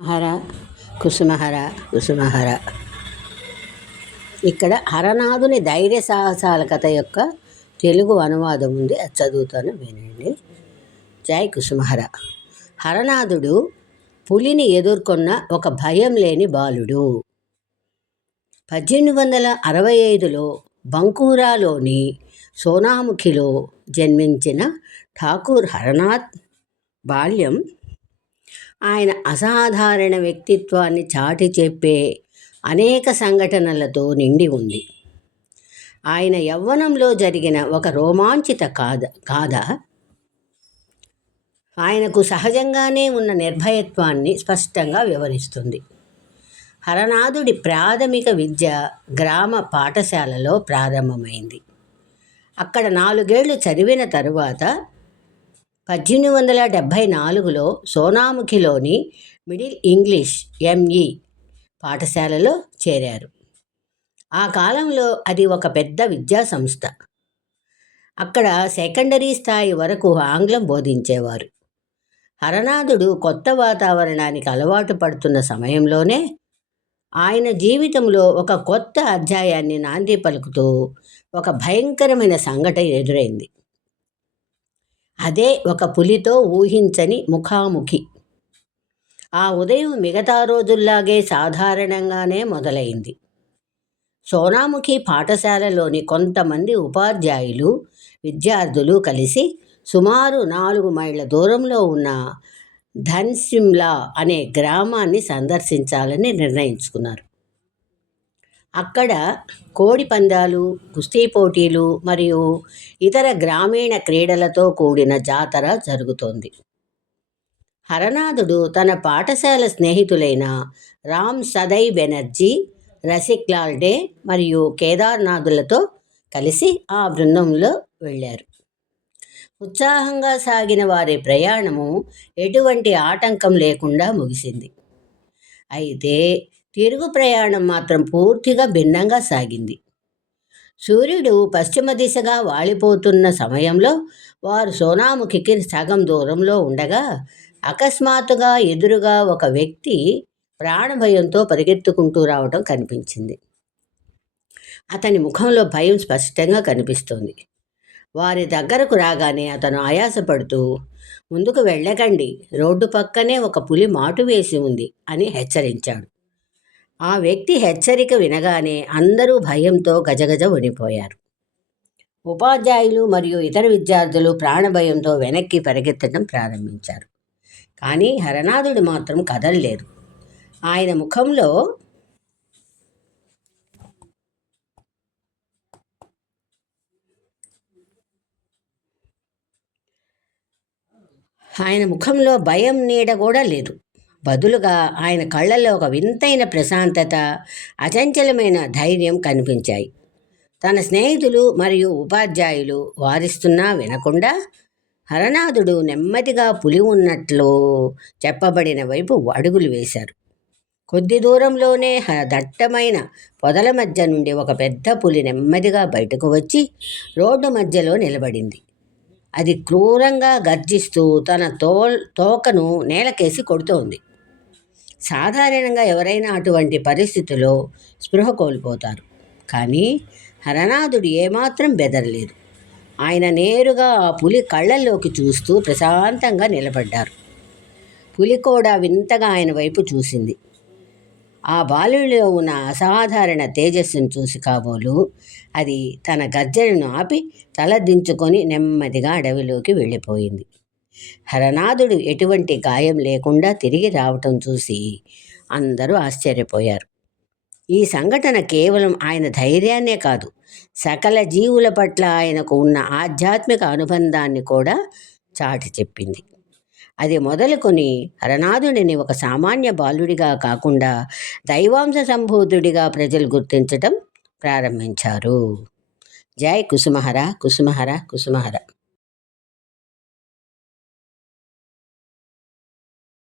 హర కుసుమహర కుసుమహర. ఇక్కడ హరనాథుని ధైర్య సాహసాల కథ యొక్క తెలుగు అనువాదం ఉంది, అది చదువుతాను వినండి. జై కుసుమహర. హరనాథుడు పులిని ఎదుర్కొన్న ఒక భయం లేని బాలుడు. 1865లో బంకూరాలోని సోనాముఖిలో జన్మించిన ఠాకూర్ హరనాథ్ బాల్యం ఆయన అసాధారణ వ్యక్తిత్వాన్ని చాటి చెప్పే అనేక సంఘటనలతో నిండి ఉంది. ఆయన యవ్వనంలో జరిగిన ఒక రోమాంచిత గాథ ఆయనకు సహజంగానే ఉన్న నిర్భయత్వాన్ని స్పష్టంగా వివరిస్తుంది. హరనాథుడి ప్రాథమిక విద్య గ్రామ పాఠశాలలో ప్రారంభమైంది. అక్కడ 4 ఏళ్ళు చదివిన తరువాత 1874లో సోనాముఖిలోని మిడిల్ ఇంగ్లీష్ ఎంఈ పాఠశాలలో చేరారు. ఆ కాలంలో అది ఒక పెద్ద విద్యా సంస్థ. అక్కడ సెకండరీ స్థాయి వరకు ఆంగ్లం బోధించేవారు. హరనాథుడు కొత్త వాతావరణానికి అలవాటు పడుతున్న సమయంలోనే ఆయన జీవితంలో ఒక కొత్త అధ్యాయాన్ని నాంది పలుకుతూ ఒక భయంకరమైన సంఘటన ఎదురైంది. అదే ఒక పులితో ఊహించని ముఖాముఖి. ఆ ఉదయం మిగతా రోజుల్లాగే సాధారణంగానే మొదలైంది. సోనాముఖి పాఠశాలలోని కొంతమంది ఉపాధ్యాయులు, విద్యార్థులు కలిసి సుమారు 4 మైళ్ళ దూరంలో ఉన్న ధన్సిమ్లా అనే గ్రామాన్ని సందర్శించాలని నిర్ణయించుకున్నారు. అక్కడ కోడి పందాలు, కుస్తీ పోటీలు మరియు ఇతర గ్రామీణ క్రీడలతో కూడిన జాతర జరుగుతోంది. హరనాథుడు తన పాఠశాల స్నేహితులైన రామ్ సదై బెనర్జీ, రసిక్లాల్ డే మరియు కేదార్నాథులతో కలిసి ఆ బృందంలో వెళ్ళారు. ఉత్సాహంగా సాగిన వారి ప్రయాణము ఎటువంటి ఆటంకం లేకుండా ముగిసింది. అయితే తిరుగు ప్రయాణం మాత్రం పూర్తిగా భిన్నంగా సాగింది. సూర్యుడు పశ్చిమ దిశగా వాలిపోతున్న సమయంలో వారు సోనాముఖికి సగం దూరంలో ఉండగా అకస్మాత్తుగా ఎదురుగా ఒక వ్యక్తి ప్రాణభయంతో పరిగెత్తుకుంటూ రావడం కనిపించింది. అతని ముఖంలో భయం స్పష్టంగా కనిపిస్తోంది. వారి దగ్గరకు రాగానే అతను ఆయాసపడుతూ, "ముందుకు వెళ్ళకండి, రోడ్డు పక్కనే ఒక పులి మాటు వేసి ఉంది" అని హెచ్చరించాడు. ఆ వ్యక్తి హెచ్చరిక వినగానే అందరూ భయంతో గజగజ వణిపోయారు. ఉపాధ్యాయులు మరియు ఇతర విద్యార్థులు ప్రాణభయంతో వెనక్కి పరిగెత్తడం ప్రారంభించారు. కానీ హరనాథుడు మాత్రం కదలలేదు. ఆయన ముఖంలో భయం నీడ కూడా లేదు. బదులుగా ఆయన కళ్ళల్లో ఒక వింతైన ప్రశాంతత, అచంచలమైన ధైర్యం కనిపించాయి. తన స్నేహితులు మరియు ఉపాధ్యాయులు వారిస్తున్నా వినకుండా హరనాథుడు నెమ్మదిగా పులి ఉన్నట్లు చెప్పబడిన వైపు అడుగులు వేశారు. కొద్ది దూరంలోనే దట్టమైన పొదల మధ్య నుండి ఒక పెద్ద పులి నెమ్మదిగా బయటకు వచ్చి రోడ్డు మధ్యలో నిలబడింది. అది క్రూరంగా గర్జిస్తూ తన తోకను నేలకేసి కొడుతోంది. సాధారణంగా ఎవరైనా అటువంటి పరిస్థితిలో స్పృహ కోల్పోతారు. కానీ హరనాథుడు ఏమాత్రం బెదరలేదు. ఆయన నేరుగా ఆ పులి కళ్ళల్లోకి చూస్తూ ప్రశాంతంగా నిలబడ్డారు. పులి కూడా వింతగా ఆయన వైపు చూసింది. ఆ బాలుడిలో ఉన్న అసాధారణ తేజస్సును చూసి కాబోలు అది తన గర్జనను ఆపి తల దించుకొని నెమ్మదిగా అడవిలోకి వెళ్ళిపోయింది. హరనాథుడు ఎటువంటి గాయం లేకుండా తిరిగి రావటం చూసి అందరూ ఆశ్చర్యపోయారు. ఈ సంఘటన కేవలం ఆయన ధైర్యాన్నే కాదు, సకల జీవుల పట్ల ఆయనకు ఉన్న ఆధ్యాత్మిక అనుబంధాన్ని కూడా చాటి చెప్పింది. అది మొదలుకొని హరనాథుడిని ఒక సామాన్య బాలుడిగా కాకుండా దైవాంశ సంభూతుడిగా ప్రజలు గుర్తించటం ప్రారంభించారు. జై కుసుమహర కుసుమహర కుసుమహర.